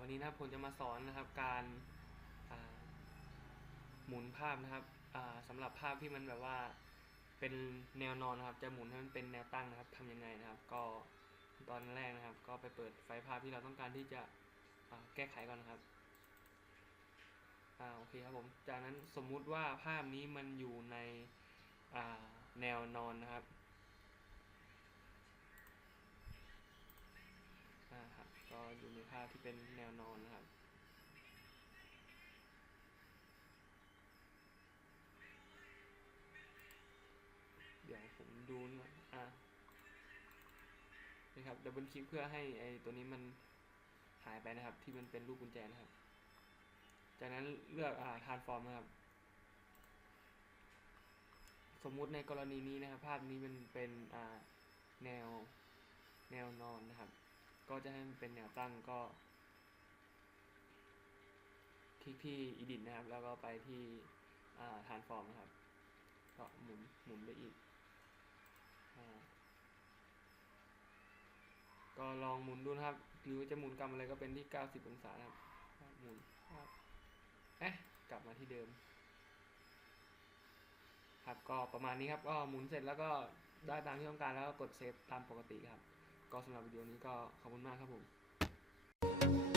วันนี้นะครับผมจะมาสอนนะครับการหมุนภาพนะครับสำหรับภาพที่มันแบบว่าเป็นแนวนอนนะครับ จะหมุนให้มันเป็นแนวตั้งนะครับทำยังไงนะครับ ก็ตอนแรกนะครับ ก็ไปเปิดไฟภาพที่เราต้องการที่จะแก้ไขก่อนนะครับอโอเคครับผมจากนั้นสมมุติว่าภาพนี้มันอยู่ในแนวนอนนะครับ ก็อยู่ในภาพที่เป็นแนวนอนนะครับ เดี๋ยวผมดูนี่ก่อนอะนี่ครับดับเบิลคลิกเพื่อให้ไอตัวนี้มันหายไปนะครับ ที่มันเป็นรูปกุญแจนะครับ จากนั้นเลือกอ่าทานฟอร์มนะครับ สมมุติในกรณีนี้นะครับ ภาพนี้มันเป็นอ่าแนวแนวนอนนะครับ ก็จะให้มันเป็นแนวตั้งก็ คลิกที่ edit นะครับ แล้วก็ไปที่ transform นะครับ ก็หมุนหมุนไปอีกอก็ลองหมุนดูนะครับ หรือว่าจะหมุนกลับอะไรก็เป็นที่ 90 องศานะครับ หมุนครับเอ๊ะกลับมาที่เดิม ครับ ก็ประมาณนี้ครับ ก็หมุนเสร็จแล้วก็ได้ตามที่ต้องการแล้วก็กดเซฟตามปกติครับ ก็สำหรับวิดีโอนี้ก็ขอบคุณมากครับผม